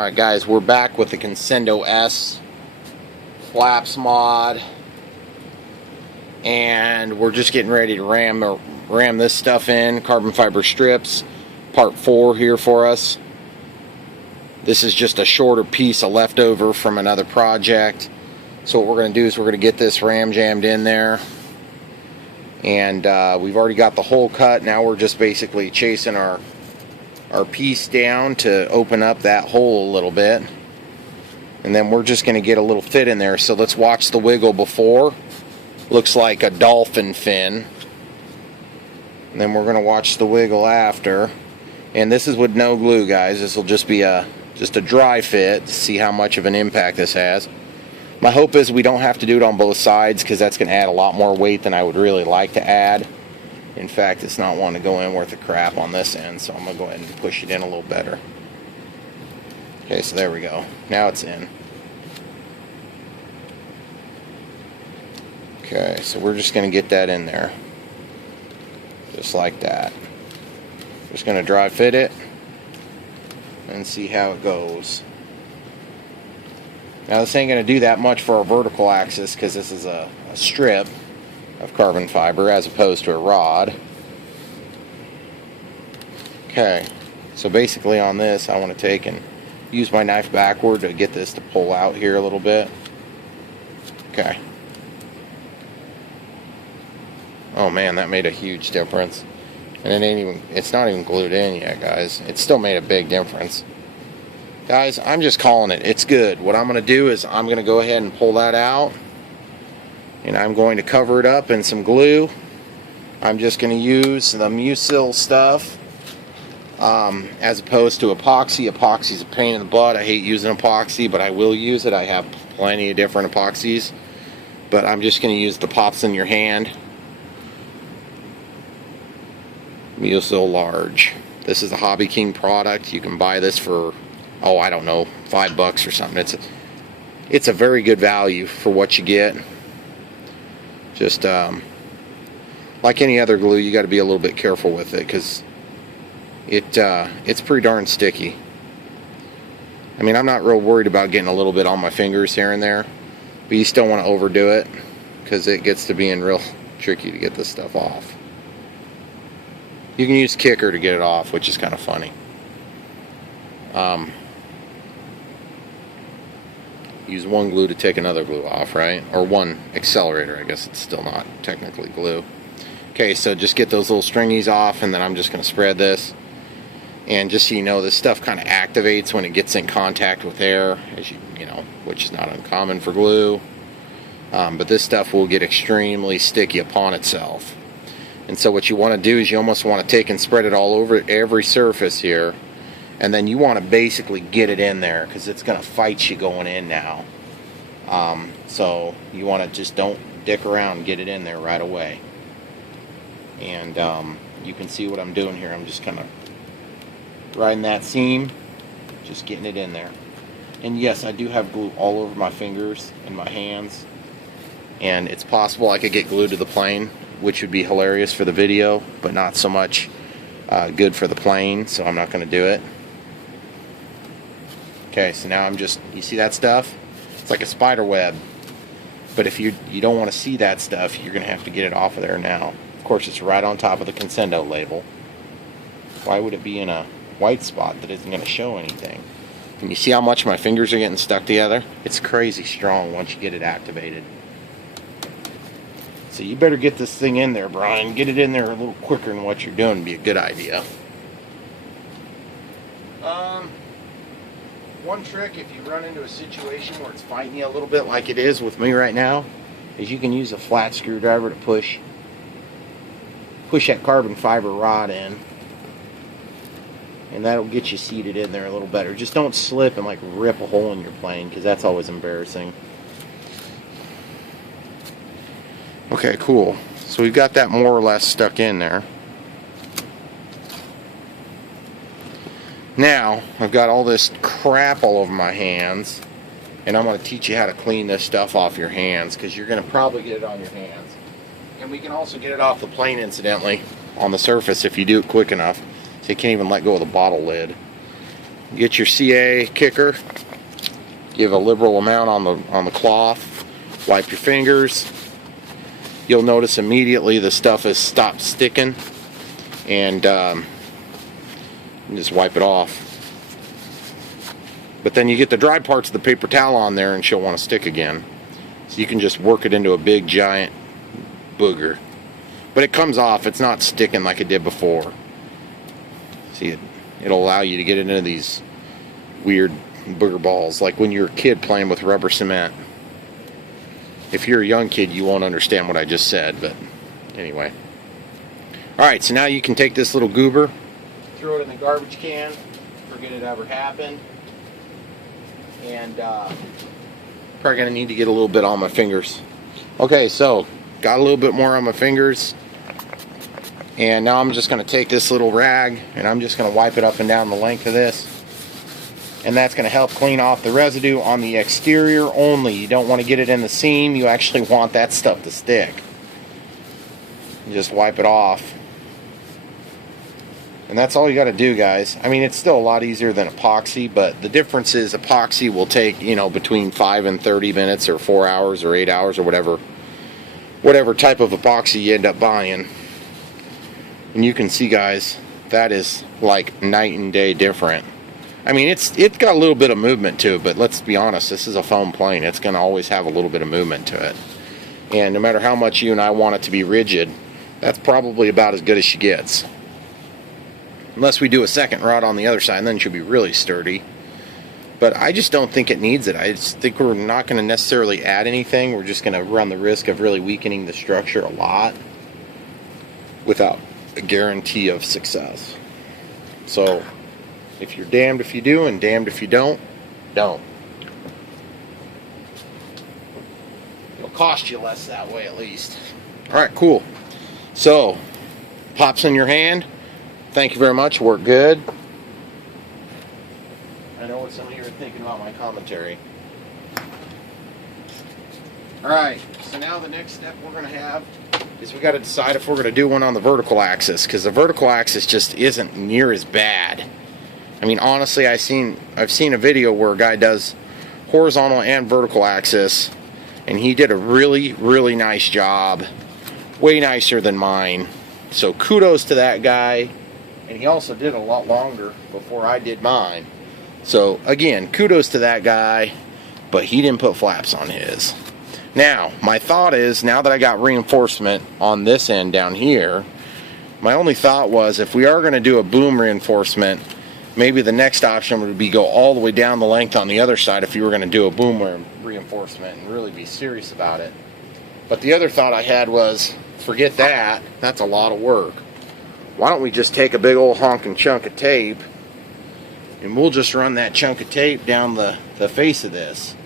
Alright guys, we're back with the Conscendo S flaps mod, and we're just getting ready to ram this stuff in. Carbon fiber strips, part 4 here for us. This is just a shorter piece of leftover from another project. So what we're going to do is we're going to get this ram jammed in there, and we've already got the hole cut. Now we're just basically chasing our piece down to open up that hole a little bit, and then we're just going to get a little fit in there. So let's watch the wiggle before. Looks like a dolphin fin, and then we're going to watch the wiggle after. And this is with no glue, guys. This will just be just a dry fit to see how much of an impact this has. My hope is we don't have to do it on both sides, because that's going to add a lot more weight than I would really like to add. In fact, it's not wanting to go in worth a crap on this end, so I'm going to go ahead and push it in a little better. Okay, so there we go. Now it's in. Okay, so we're just going to get that in there. Just like that. Just going to dry fit it and see how it goes. Now this ain't going to do that much for our vertical axis, because this is a strip of carbon fiber as opposed to a rod. Okay, so basically on this I want to take and use my knife backward to get this to pull out here a little bit. Okay. Oh man, that made a huge difference. And it's not even glued in yet, guys. It still made a big difference. Guys, I'm just calling it. It's good. What I'm going to do is I'm going to go ahead and pull that out, and I'm going to cover it up in some glue. I'm just going to use the Mucil stuff as opposed to epoxy. Epoxy's a pain in the butt. I hate using epoxy, but I will use it. I have plenty of different epoxies, but I'm just going to use the pops in your hand. Mucil Large. This is a Hobby King product. You can buy this for, oh, I don't know, $5 or something. It's a very good value for what you get. Just like any other glue, you got to be a little bit careful with it, because it's pretty darn sticky. I mean, I'm not real worried about getting a little bit on my fingers here and there, but you still want to overdo it, because it gets to being real tricky to get this stuff off. You can use kicker to get it off, which is kind of funny. Use one glue to take another glue off, right? Or one accelerator. I guess it's still not technically glue. Okay, so just get those little stringies off, and then I'm just going to spread this. And just so you know, this stuff kind of activates when it gets in contact with air, as you know, which is not uncommon for glue. But this stuff will get extremely sticky upon itself. And so what you want to do is you almost want to take and spread it all over every surface here. And then you want to basically get it in there, because it's going to fight you going in now. So you want to just don't dick around and get it in there right away. And you can see what I'm doing here. I'm just kind of riding that seam, just getting it in there. And yes, I do have glue all over my fingers and my hands. And it's possible I could get glued to the plane, which would be hilarious for the video, but not so much good for the plane, so I'm not going to do it. Okay, so now you see that stuff? It's like a spider web. But if you don't want to see that stuff, you're going to have to get it off of there now. Of course, it's right on top of the Conscendo label. Why would it be in a white spot that isn't going to show anything? Can you see how much my fingers are getting stuck together? It's crazy strong once you get it activated. So you better get this thing in there, Brian. Get it in there a little quicker than what you're doing would be a good idea. One trick, if you run into a situation where it's fighting you a little bit like it is with me right now, is you can use a flat screwdriver to push that carbon fiber rod in, and that'll get you seated in there a little better. Just don't slip and like rip a hole in your plane, because that's always embarrassing. Okay, cool. So we've got that more or less stuck in there. Now, I've got all this crap all over my hands, and I'm going to teach you how to clean this stuff off your hands, because you're going to probably get it on your hands. And we can also get it off the plane, incidentally, on the surface if you do it quick enough. So you can't even let go of the bottle lid. Get your CA kicker. Give a liberal amount on the cloth. Wipe your fingers. You'll notice immediately the stuff has stopped sticking, and just wipe it off. But then you get the dry parts of the paper towel on there, and she'll want to stick again. So you can just work it into a big giant booger. But it comes off. It's not sticking like it did before. See, it'll allow you to get into these weird booger balls, like when you're a kid playing with rubber cement. If you're a young kid, you won't understand what I just said, but anyway. Alright, so now you can take this little goober, throw it in the garbage can, forget it ever happened, and probably going to need to get a little bit on my fingers. Okay, so got a little bit more on my fingers, and now I'm just going to take this little rag and I'm just going to wipe it up and down the length of this, and that's going to help clean off the residue on the exterior only. You don't want to get it in the seam. You actually want that stuff to stick. You just wipe it off, and that's all you got to do, guys. I mean, it's still a lot easier than epoxy, but the difference is epoxy will take, you know, between 5 and 30 minutes or 4 hours or 8 hours or whatever type of epoxy you end up buying. And you can see, guys, that is like night and day different. I mean, it's got a little bit of movement to it, but let's be honest, this is a foam plane. It's going to always have a little bit of movement to it. And no matter how much you and I want it to be rigid, that's probably about as good as she gets. Unless we do a second rod on the other side, and then she'll be really sturdy. But I just don't think it needs it. I just think we're not going to necessarily add anything. We're just going to run the risk of really weakening the structure a lot without a guarantee of success. So if you're damned if you do and damned if you don't, don't. It'll cost you less that way at least. Alright, cool. So, pops in your hand. Thank you very much. Worked good. I know what some of you are thinking about my commentary. Alright, so now the next step we're going to have is we got to decide if we're going to do one on the vertical axis, because the vertical axis just isn't near as bad. I mean, honestly, I've seen a video where a guy does horizontal and vertical axis, and he did a really, really nice job. Way nicer than mine. So kudos to that guy. And he also did a lot longer before I did mine. So again, kudos to that guy, but he didn't put flaps on his. Now, my thought is, now that I got reinforcement on this end down here, my only thought was, if we are going to do a boom reinforcement, maybe the next option would be go all the way down the length on the other side if you were going to do a boom reinforcement and really be serious about it. But the other thought I had was, forget that, that's a lot of work. Why don't we just take a big old honking chunk of tape, and we'll just run that chunk of tape down the face of this.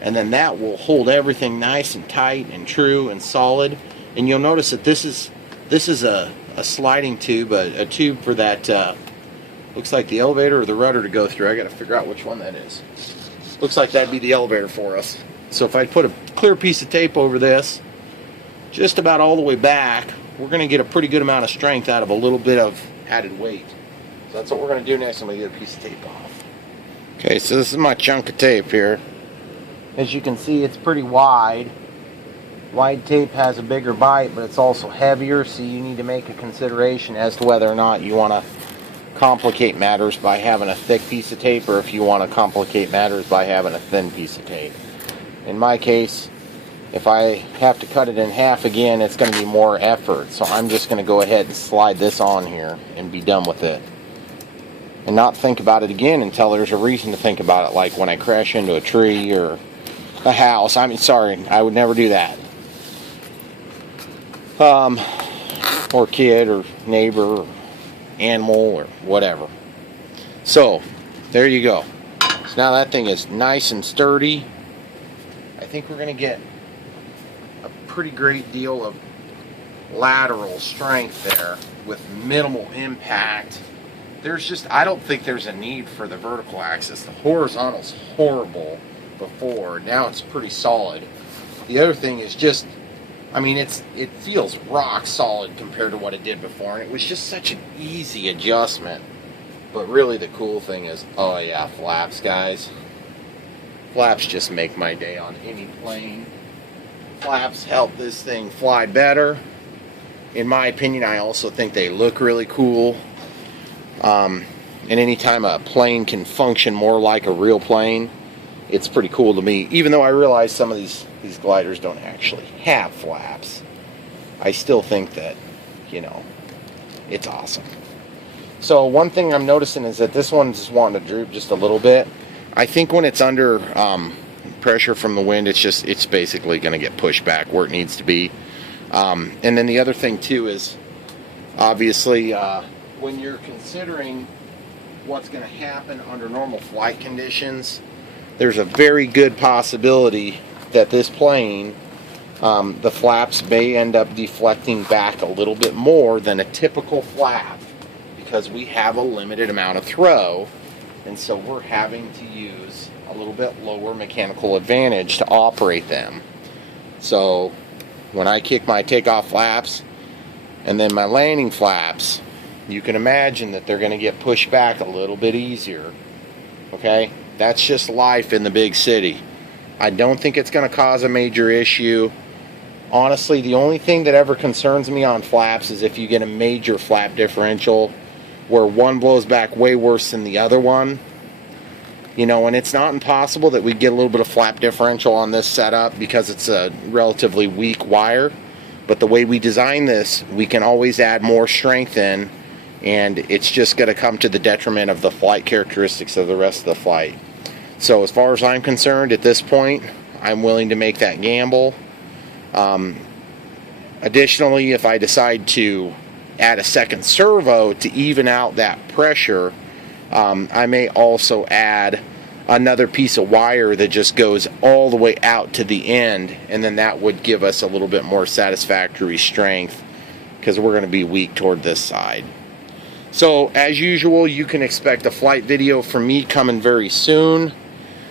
And then that will hold everything nice and tight and true and solid. And you'll notice that this is a sliding tube, a tube for that, looks like the elevator or the rudder to go through. I got to figure out which one that is. Looks like that'd be the elevator for us. So if I put a clear piece of tape over this, just about all the way back, we're going to get a pretty good amount of strength out of a little bit of added weight. So that's what we're going to do next. I'm going to get a piece of tape off. Okay, so this is my chunk of tape here. As you can see, it's pretty wide. Wide tape has a bigger bite, but it's also heavier, so you need to make a consideration as to whether or not you want to complicate matters by having a thick piece of tape, or if you want to complicate matters by having a thin piece of tape. In my case, if I have to cut it in half again, it's going to be more effort. So I'm just going to go ahead and slide this on here and be done with it. And not think about it again until there's a reason to think about it, like when I crash into a tree or a house. I mean, sorry, I would never do that. Or kid or neighbor or animal or whatever. So, there you go. So now that thing is nice and sturdy. I think we're going to get a pretty great deal of lateral strength there with minimal impact. There's just, I don't think there's a need for the vertical axis. The horizontal's horrible before. Now it's pretty solid. The other thing is just, I mean, it feels rock solid compared to what it did before, and it was just such an easy adjustment. But really the cool thing is, oh yeah, flaps, guys. Flaps just make my day on any plane. Flaps help this thing fly better. In my opinion, I also think they look really cool. And anytime a plane can function more like a real plane, it's pretty cool to me. Even though I realize some of these gliders don't actually have flaps, I still think that, you know, it's awesome. So one thing I'm noticing is that this one's wanting to droop just a little bit. I think when it's under pressure from the wind, it's basically going to get pushed back where it needs to be. And then the other thing too is, obviously, when you're considering what's going to happen under normal flight conditions, there's a very good possibility that this plane, the flaps may end up deflecting back a little bit more than a typical flap, because we have a limited amount of throw, and so we're having to use a little bit lower mechanical advantage to operate them. So when I kick my takeoff flaps and then my landing flaps, you can imagine that they're going to get pushed back a little bit easier. Okay? That's just life in the big city. I don't think it's going to cause a major issue. Honestly, the only thing that ever concerns me on flaps is if you get a major flap differential where one blows back way worse than the other one. You know, and it's not impossible that we get a little bit of flap differential on this setup because it's a relatively weak wire. But the way we design this, we can always add more strength in, and it's just going to come to the detriment of the flight characteristics of the rest of the flight. So as far as I'm concerned, at this point, I'm willing to make that gamble. Additionally, if I decide to add a second servo to even out that pressure, I may also add another piece of wire that just goes all the way out to the end, and then that would give us a little bit more satisfactory strength because we're going to be weak toward this side. So as usual, you can expect a flight video from me coming very soon.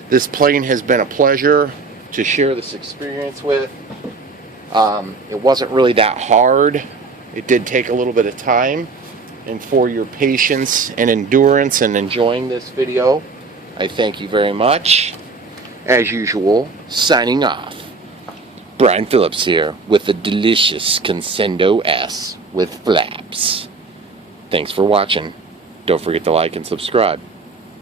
This plane has been a pleasure to share this experience with. It wasn't really that hard. It did take a little bit of time, and for your patience and endurance and enjoying this video, I thank you very much. As usual, signing off. Brian Phillips here with the delicious Conscendo S with flaps. Thanks for watching. Don't forget to like and subscribe.